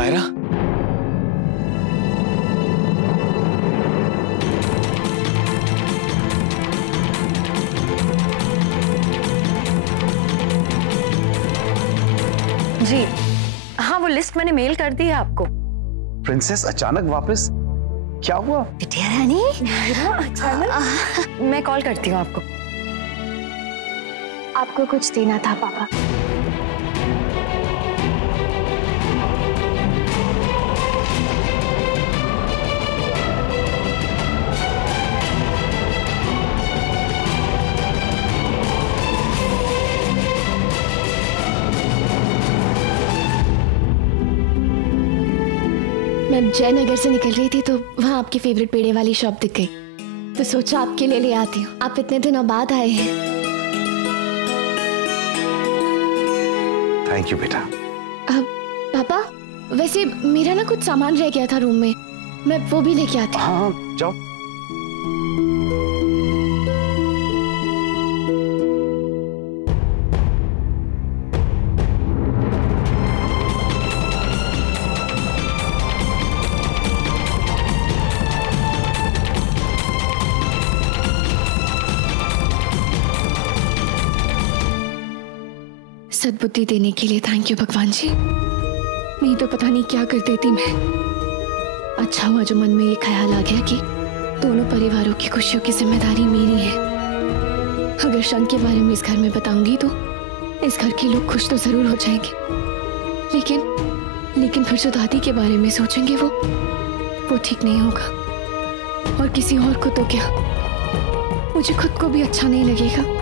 नायरा, जी हाँ, वो लिस्ट मैंने मेल कर दी है आपको। प्रिंसेस अचानक वापस, क्या हुआ? बिटिया रानी, अचानक। मैं कॉल करती हूँ आपको। आपको कुछ देना था पापा। मैं जयनगर से निकल रही थी तो वहाँ आपकी फेवरेट पेड़े वाली शॉप दिख गई, तो सोचा आपके लिए ले आती हूँ। आप इतने दिनों बाद आए हैं। थैंक यू बेटा। पापा, वैसे मेरा ना कुछ सामान रह गया था रूम में, मैं वो भी लेके आती हूँ। हाँ जाओ। सद्बुद्धि देने के लिए थैंक यू भगवान जी। नहीं तो पता नहीं क्या कर देती मैं। अच्छा हुआ जो मन में ये ख्याल आ गया कि दोनों परिवारों की खुशियों की जिम्मेदारी मेरी है। अगर शंख के बारे में इस घर में बताऊंगी तो इस घर के लोग खुश तो जरूर हो जाएंगे, लेकिन फिर जो दादी के बारे में सोचेंगे वो ठीक नहीं होगा। और किसी और को तो क्या, मुझे खुद को भी अच्छा नहीं लगेगा।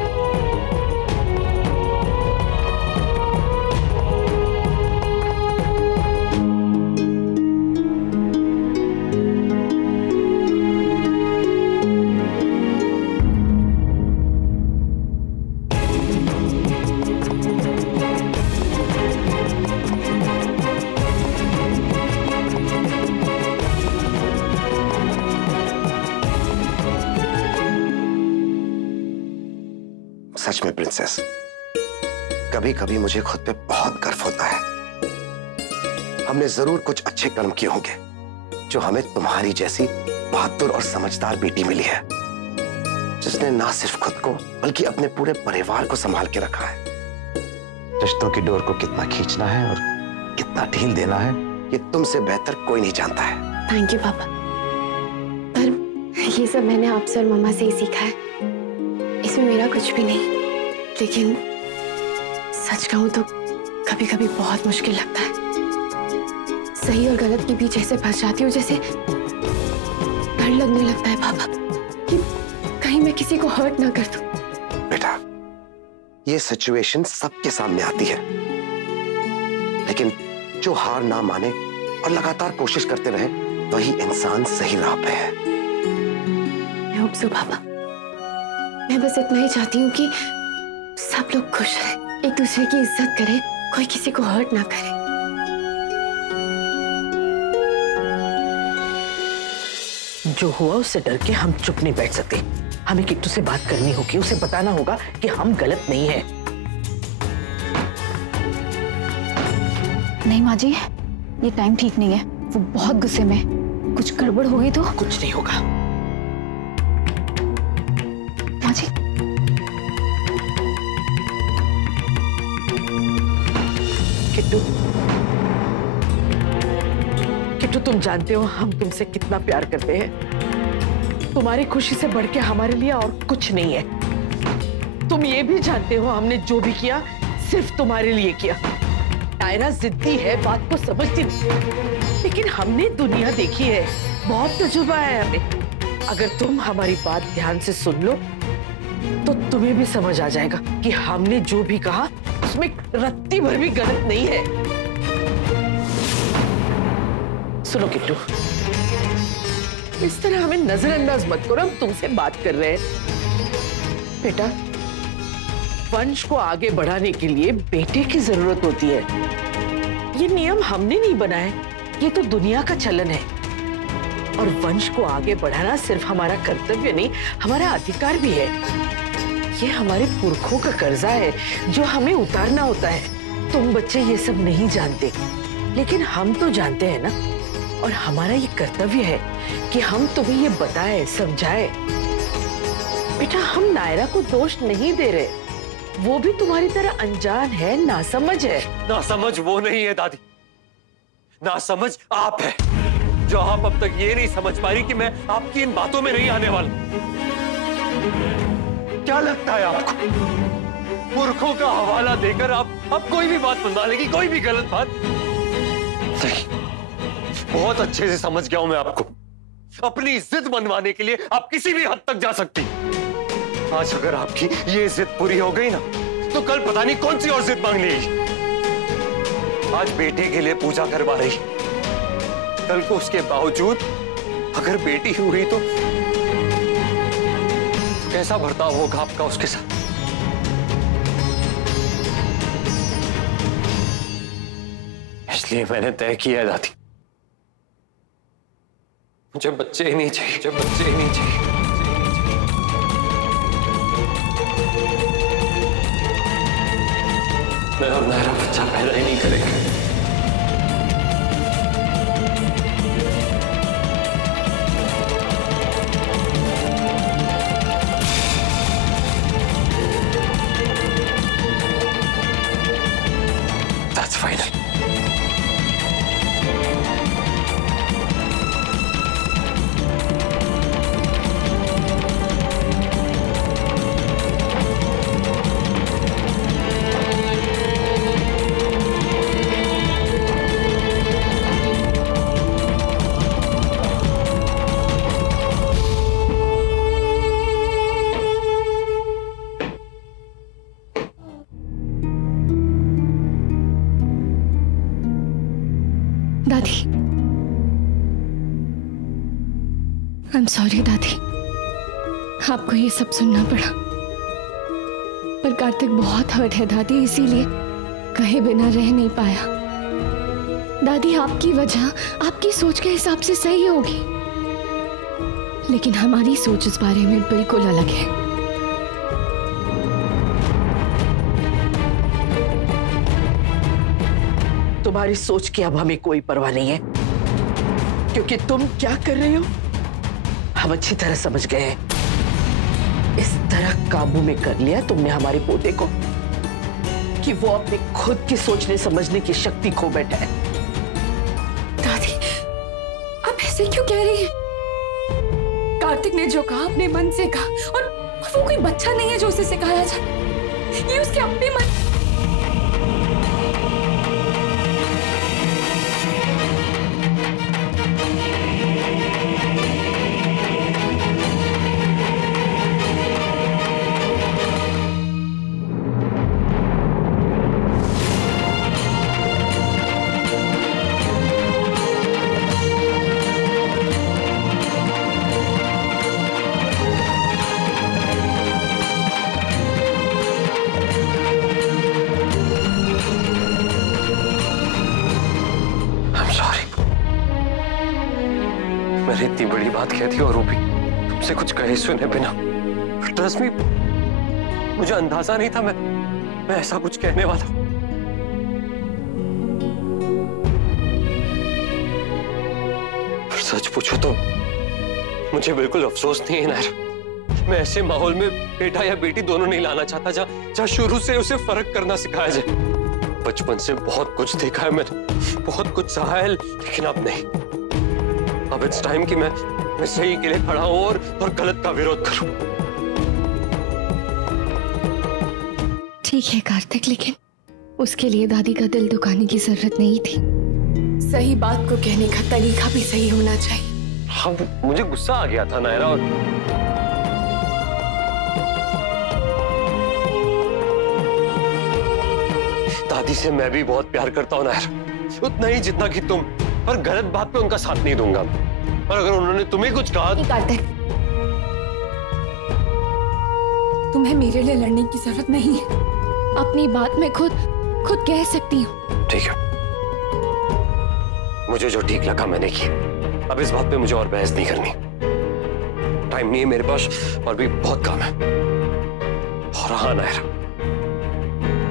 सच में प्रिंसेस, कभी कभी मुझे खुद पे बहुत गर्व होता है। हमने जरूर कुछ अच्छे कर्म किए होंगे जो हमें तुम्हारी जैसी बहादुर और समझदार बेटी मिली है, जिसने ना सिर्फ खुद को बल्कि अपने पूरे परिवार को संभाल के रखा है। रिश्तों की डोर को कितना खींचना है और कितना ढील देना है, ये तुमसे बेहतर कोई नहीं जानता है। थैंक यू पापा, पर ये सब मैंने आपसे और मम्मा से ही सीखा है। इसमें मेरा कुछ भी नहीं, लेकिन सच कहूं तो कभी कभी बहुत मुश्किल लगता है। सही और गलत के बीच ऐसे फंस जाती हूँ जैसे डर लगने लगता है पापा कि कहीं मैं किसी को हर्ट ना कर दूं। बेटा, ये सिचुएशन सबके सामने आती है, लेकिन जो हार ना माने और लगातार कोशिश करते रहे वही इंसान सही राह पे है। मैं होप सो पापा। मैं बस इतना ही चाहती हूँ कि सब लोग खुश रहें, एक दूसरे की इज्जत करें, कोई किसी को हर्ट ना करे। जो हुआ उससे डर के हम चुप नहीं बैठ सकते। हमें किट्टू से बात करनी होगी, उसे बताना होगा कि हम गलत नहीं हैं। नहीं माँ जी, ये टाइम ठीक नहीं है। वो बहुत गुस्से में, कुछ गड़बड़ हो गई तो कुछ नहीं होगा। माँ जी, किट्टू, तुम जानते हो हम तुमसे कितना प्यार करते हैं। तुम्हारी खुशी से बढ़ के हमारे लिए और कुछ नहीं है। तुम ये भी जानते हो हमने जो भी किया सिर्फ तुम्हारे लिए किया। नायरा जिद्दी है, बात को समझती नहीं, लेकिन हमने दुनिया देखी है, बहुत तजुर्बा है हमें। अगर तुम हमारी बात ध्यान से सुन लो तो तुम्हें भी समझ आ जाएगा कि हमने जो भी कहा उसमें रत्ती भर भी गलत नहीं है। सुनो किट्टू, इस तरह हमें नजरअंदाज मत करो, हम तुमसे बात कर रहे हैं। बेटा, वंश को आगे बढ़ाने के लिए बेटे की जरूरत होती है। ये नियम हमने नहीं बनाए, ये तो दुनिया का चलन है। और वंश को आगे बढ़ाना सिर्फ हमारा कर्तव्य नहीं, हमारा अधिकार भी है। ये हमारे पुरखों का कर्जा है जो हमें उतारना होता है। तुम बच्चे ये सब नहीं जानते, लेकिन हम तो जानते हैं ना, और हमारा ये कर्तव्य है कि हम तुम्हें ये बताएं, समझाएं। बेटा, हम नायरा को दोष नहीं दे रहे, वो भी तुम्हारी तरह अनजान है, नासमझ है। नासमझ वो नहीं है दादी, नासमझ आप है, जो आप अब तक ये नहीं समझ पा रही कि मैं आपकी इन बातों में नहीं आने वाला। क्या लगता है आपको पुरखों का हवाला देकर आप कोई भी बात मनवा लेगी, कोई भी गलत बात? नहीं, बहुत अच्छे से समझ गया हूं मैं आपको। अपनी जिद मनवाने के लिए आप किसी भी हद तक जा सकती। आज अगर आपकी ये जिद पूरी हो गई ना, तो कल पता नहीं कौन सी और जिद मांग लेगी। आज बेटे के लिए पूजा करवा रही, कल को उसके बावजूद अगर बेटी हुई तो कैसा बर्ताव होगा आपका उसके साथ? इसलिए मैंने तय किया है दादी, मुझे बच्चे ही नहीं चाहिए, मुझे बच्चे ही नहीं चाहिए। मैं और नायरा बच्चा पैदा ही नहीं करेंगे। That's final. दादी, आई एम सॉरी दादी, आपको ये सब सुनना पड़ा। पर कार्तिक बहुत हर्ट है दादी, इसीलिए कहे बिना रह नहीं पाया। दादी, आपकी वजह आपकी सोच के हिसाब से सही होगी, लेकिन हमारी सोच इस बारे में बिल्कुल अलग है। तुम्हारी सोच की अब हमें कोई परवाह नहीं है, क्योंकि तुम क्या कर रहे हो हम अच्छी तरह समझ गए हैं। इस तरह काबू में कर लिया तुमने हमारे पोते को कि वो अपने खुद की सोचने समझने की शक्ति खो बैठा है। दादी, आप ऐसे क्यों कह रही हैं? कार्तिक ने जो कहा अपने मन से कहा, और वो कोई बच्चा नहीं है जो उसे सिखाया जाए, ये उसके अपने मन। मैंने इतनी बड़ी बात कह दी और वो भी तुमसे कुछ कहे सुने बिना। ट्रस्ट मी, मुझे अंदाजा नहीं था मैं ऐसा कुछ कहने वाला। पर सच पूछो तो मुझे बिल्कुल अफसोस नहीं है नायरा। मैं ऐसे माहौल में बेटा या बेटी दोनों नहीं लाना चाहता जहाँ शुरू से उसे फर्क करना सिखाया जाए। बचपन से बहुत कुछ देखा है मैंने, बहुत कुछ सहा है, लेकिन अब नहीं। अब इट्स टाइम कि मैं सही के लिए खड़ा हूं और गलत का विरोध करूं। ठीक है कार्तिक, लेकिन उसके लिए दादी का दिल दुखाने की जरूरत नहीं थी। सही बात को कहने का तरीका भी सही होना चाहिए। हाँ, मुझे गुस्सा आ गया था नायरा, और दादी से मैं भी बहुत प्यार करता हूँ नायरा, उतना ही जितना कि तुम। पर गलत बात पे उनका साथ नहीं दूंगा। और अगर उन्होंने तुम्हें कुछ कहा तो... कार्तिक, तुम्हें मेरे लिए लड़ने की जरूरत नहीं है। अपनी बात मैं खुद कह सकती हूँ। ठीक है, मुझे जो ठीक लगा मैंने किया। अब इस बात पे मुझे और बहस नहीं करनी। टाइम नहीं है मेरे पास और भी बहुत काम है। और हाँ नायरा,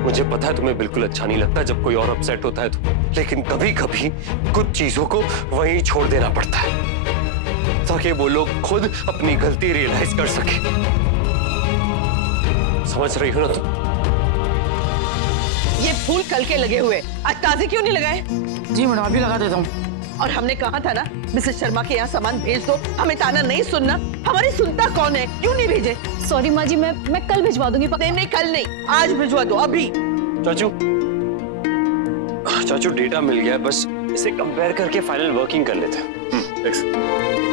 मुझे पता है तुम्हें बिल्कुल अच्छा नहीं लगता जब कोई और अपसेट होता है तो, लेकिन कभी कभी कुछ चीजों को वहीं छोड़ देना पड़ता है ताकि वो लोग खुद अपनी गलती रियलाइज कर सके। समझ रही हो ना तुम? ये फूल कल के लगे हुए, आज ताजे क्यों नहीं लगाए? जी मैडम, अभी लगा देता हूँ। और हमने कहा था ना मिसेस शर्मा के यहाँ सामान भेज दो, हमें ताना नहीं सुनना। हमारी सुनता कौन है? क्यों नहीं भेजे? सॉरी माँ जी, मैं कल भिजवा दूंगी। नहीं कल नहीं, आज भिजवा दो, अभी। चाचू डेटा मिल गया, बस इसे कंपेयर करके फाइनल वर्किंग कर लेते हैं।